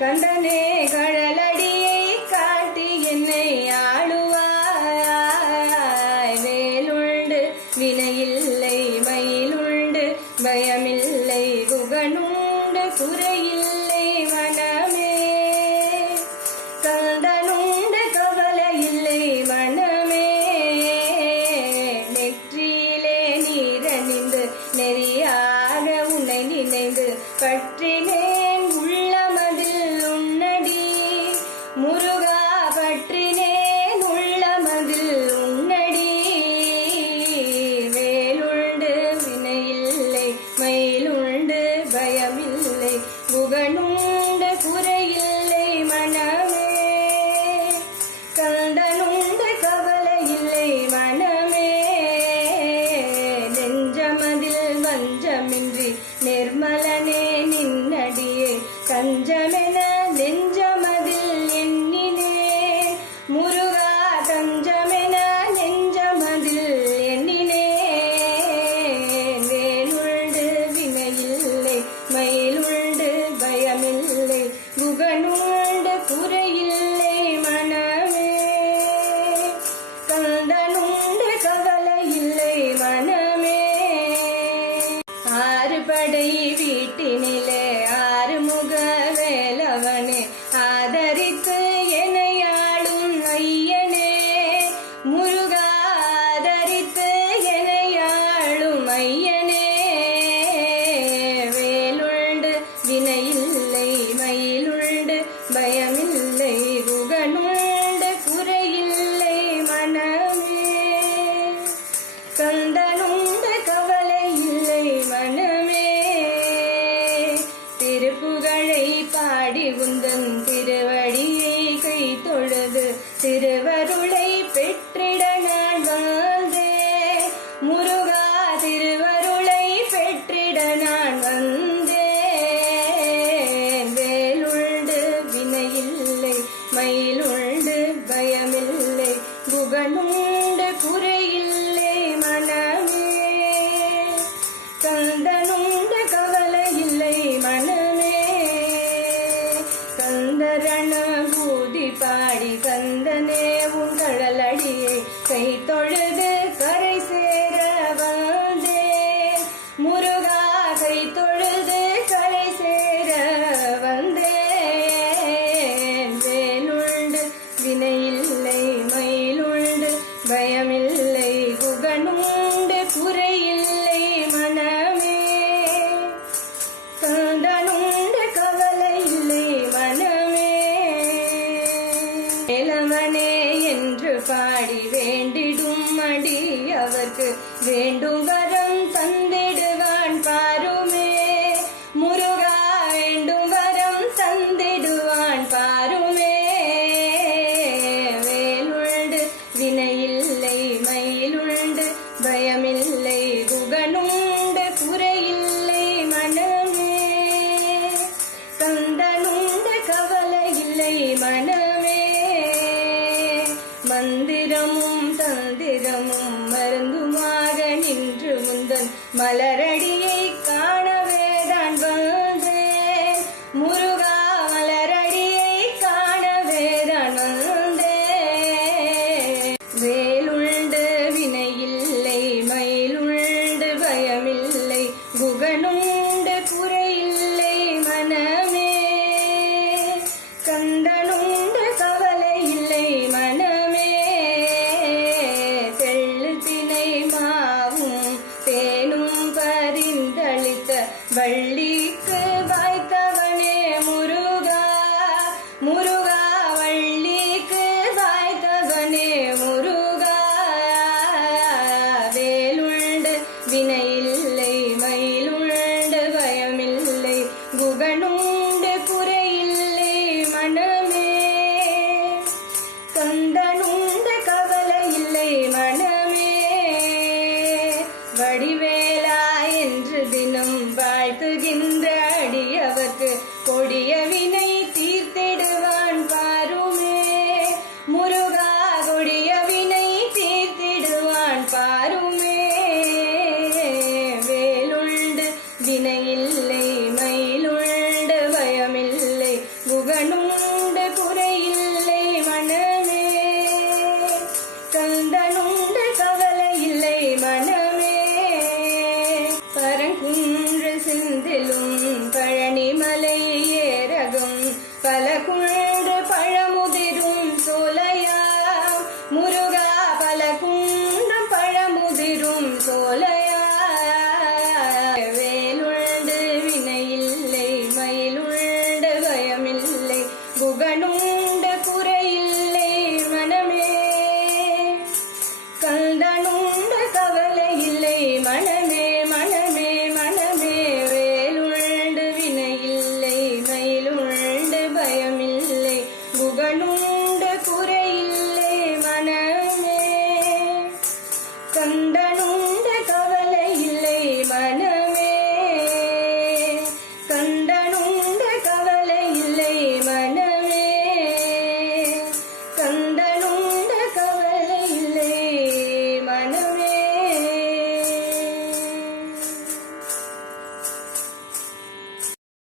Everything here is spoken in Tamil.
కండనే முருகா andaluz. கந்தனுண்டு கவலை மனமே மந்திரமும்